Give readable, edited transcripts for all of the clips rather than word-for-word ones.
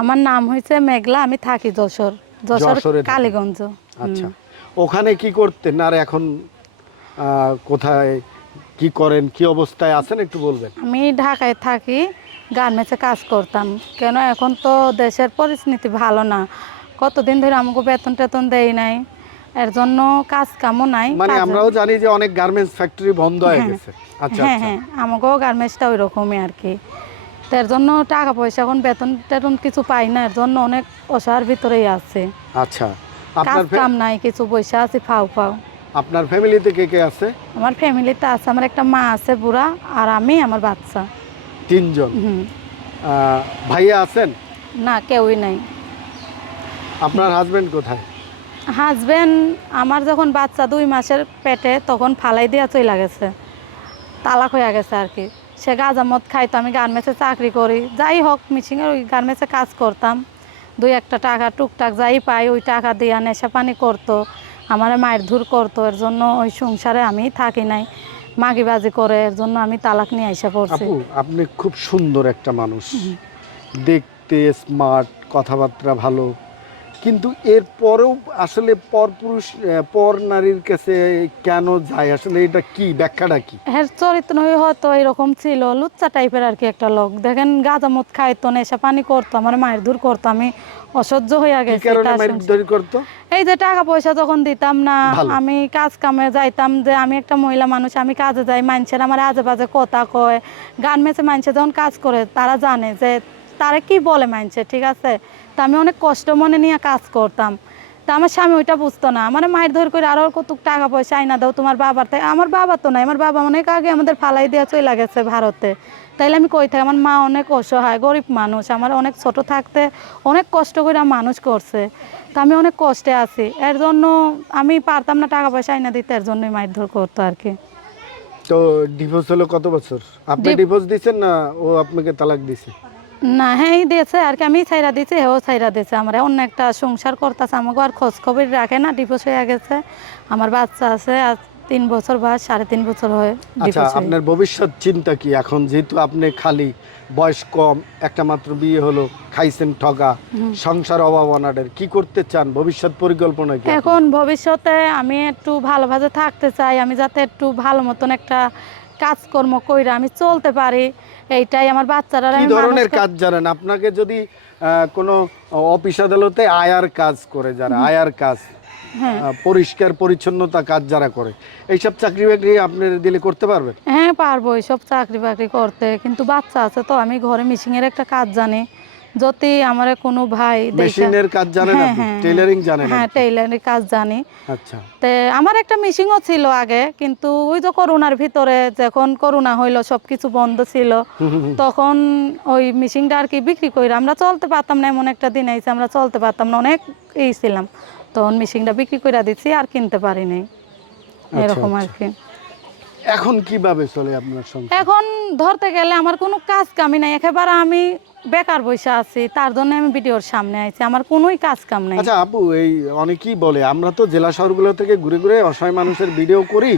আমার নাম হয়েছে মেঘলা, আমি থাকি যশোর যশোরে থাকেন? কালীগঞ্জ। আচ্ছা, ওখানে কি করতেন আর এখন কোথায় কি করেন, কি অবস্থায় আছেন একটু বলবেন? আমি ঢাকায় থাকি, গার্মেন্টসে কাজ করতাম। কেন এখন তো দেশের পরিস্থিতি ভালো না, কতদিন ধরে আমাকে বেতন টেতন দেয় নাই, এর জন্য কাজ কামও নাই। মানে কাজ, আমরাও জানি যে অনেক গার্মেন্টস ফ্যাক্টরি বন্ধ হয়ে হ্যাঁ গেছে। আচ্ছা হ্যাঁ আচ্ছা। হ্যাঁ, আমাকেও গার্মেন্টসটা ওই রকমই আর কি। তো এর জন্য টাকা পয়সা এখন বেতন টেতন কিছু পাই না, এর জন্য অনেক অসহায়ের ভিতরেই আছে। আচ্ছা, কাজ আপনার কাম নাই, কিছু পয়সা আছে ফাও ফাও। আপনার ফ্যামিলিতে কে কে আছে? আমার ফ্যামিলিতে আছে, আমার একটা মা আছে বুড়া, আর আমি, আমার বাচ্চা। তিনজন। হুম। ভাইয়া আছেন? না, কেউই নাই। আপনার হাজবেন্ড কোথায়? হাজবেন্ড আমার যখন বাচ্চা 2 মাসের পেটে, তখন ফালাই দিয়া চলে গেছে, তালাক হয়ে গেছে আর কি। সে গাঁজা মদ খাইতো, আমি গার্মেন্টসে চাকরি করি, যাই হোক মিশিংয়ের ওই গার্মেন্টসে কাজ করতাম। 2-1 টাকা টুকটাক যাই পাই ওই টাকা দিয়া নেশা পানি করতো, আমার মায়ের ধুর করতো। এর জন্য ওই সংসারে আমি থাকি নাই, মাগিবাজি করে, এর জন্য আমি তালাক নিয়ে আইসা পড়ছি। আপু, আপনি খুব সুন্দর একটা মানুষ, দেখতে স্মার্ট, কথাবার্তা ভালো, কিন্তু এর পরেও আসলে পরপুরুষ পর নারীর কাছে কেন যায়? আসলে এটা কি, ব্যাখ্যাটা কি? হ্যাঁ, চরিত্র হয়তো এরকম ছিল, লুচ্চা টাইপের আর কি একটা লোক। দেখেন গাঁজা মদ খাইতো, নেশা পানি করতো, আমার মায়ের দূর করতো, আমি অসহ্য হইয়া কি গেছি কারণে তার সংসার। মারধর করতো? এই যে টাকা পয়সা যখন দিতাম না, ভালো। আমি কাজ কামে যাইতাম, যে আমি একটা মহিলা মানুষ, আমি কাজে যাই, মানুষের আমার আজে বাজে কথা কয়। গার্মেন্টসে মানুষে যখন কাজ করে তারা জানে যে তারা কি বলে মানুষে, ঠিক আছে। তা আমি অনেক কষ্ট মনে নিয়ে কাজ করতাম। তা আমার স্বামী ওইটা বুঝতো না, আমার মায়ের ধর করে আরো কত টাকা পয়সা আইনা দাও তোমার বাবার থেকে। আমার বাবা তো নাই, আমার বাবা অনেক আগে আমাদের ফালাই দেওয়া চলে গেছে ভারতে। তাইলে আমি কই থাকি, আমার মা অনেক অসহায় গরিব মানুষ, আমার অনেক ছোট থাকতে অনেক কষ্ট করে মানুষ করছে। তা আমি অনেক কষ্টে আছি, এর জন্য আমি পারতাম না টাকা পয়সা আইনা দিতে, এর জন্যই মারধর করতো আর কি। তো ডিভোর্স হলো কত বছর? আপনি ডিভোর্স দিছেন না ও আপনাকে তালাক দিছে? না, হ্যাঁ দিয়েছে আর কি, আমি ছাইরা দিয়েছি, হেও ছাইরা দিয়েছে। আমার অন্য একটা সংসার করতেছে, আমাকে আর খোঁজ খবর রাখে না, ডিভোর্স হয়ে গেছে। আমার বাচ্চা আছে, আর 3 বছর বা 3.5 বছর হয় আচ্ছা, ডিভোর্স হয়ে। আপনার ভবিষ্যৎ চিন্তা কি এখন, যেহেতু আপনি খালি, বয়স কম, একটা মাত্র বিয়ে হলো, খাইছেন ঠগা, সংসার অভাব অনাটের, কি করতে চান, ভবিষ্যৎ পরিকল্পনা কি আপনার? এখন ভবিষ্যতে আমি একটু ভালোভাবে থাকতে চাই, আমি যাতে একটু ভালো মতন একটা কাজকর্ম কইরা আমি চলতে পারি, এইটাই। আমার বাচ্চারা কি আমি মানুষ ধরনের কাজ জানেন? আপনাকে যদি কোনো অফিস আদালতে আয়ার কাজ করে, যারা আয়ার কাজ, হ্যাঁ পরিষ্কার পরিচ্ছন্নতা কাজ যারা করে, এইসব চাকরি বাকরি আপনি দিলে করতে পারবেন? হ্যাঁ, পারবো এইসব চাকরি বাকরি করতে, কিন্তু বাচ্চা আছে তো। আমি ঘরে মিশিংয়ের একটা কাজ জানি, যদি আমার কোনো ভাই দেখা। মেশিনের কাজ জানেন হ্যাঁ আপনি? হ্যাঁ হ্যাঁ টেইলারিং জানেন আর হ্যাঁ, কি? টেইলারের কাজ জানি। আচ্ছা। তে আমার একটা মিশিংও ছিল আগে, কিন্তু ওই যে করোনার ভিতরে, যখন করোনা হইলো সব কিছু বন্ধ ছিল, তখন ওই মিশিংটা আর কি বিক্রি করে আমরা চলতে পারতাম না। এমন একটা দিন আইছে আমরা চলতে পারতাম না, অনেক ছিলাম, তখন মিশিংটা বিক্রি করে দিচ্ছি, আর কিনতে পারি নাই, আচ্ছা এরকম আর আচ্ছা। কি। এখন কিভাবে চলে আপনার সংসার? এখন ধরতে গেলে আমার কোনো কাজ কামই নাই, একেবারে আমি বেকার বসে আছি, তার জন্য আমি ভিডিওর সামনে আইছি, আমার কোনোই কাজ কাম নাই। আচ্ছা আপু, এই অনেকেই বলে, আমরা তো জেলা শহরগুলো থেকে ঘুরে ঘুরে অসহায় মানুষের ভিডিও করি,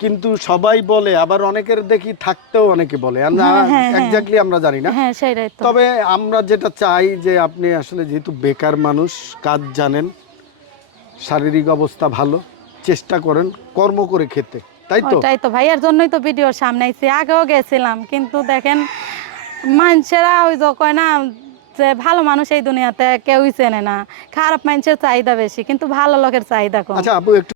কিন্তু সবাই বলে, আবার অনেকের দেখি থাকতেও অনেকে বলে, হ্যাঁ হ্যাঁ হ্যাঁ এক্স্যাক্টলি আমরা জানি না। হ্যাঁ, সেটাই তো। তবে আমরা যেটা চাই যে আপনি আসলে যেহেতু বেকার মানুষ, কাজ জানেন, শারীরিক অবস্থা ভালো, চেষ্টা করেন কর্ম করে খেতে, তাই তো? ওটাই তো ভাইয়ের জন্যই তো ভিডিওর সামনে আইছি, আগেও গেছিলাম, কিন্তু দেখেন মানুষেরা ওই যে কয় না, যে ভালো মানুষ এই দুনিয়াতে কেউই চেনে না, খারাপ মানুষের চাহিদা বেশি, কিন্তু ভালো লোকের চাহিদা কম। আচ্ছা আপু, একটু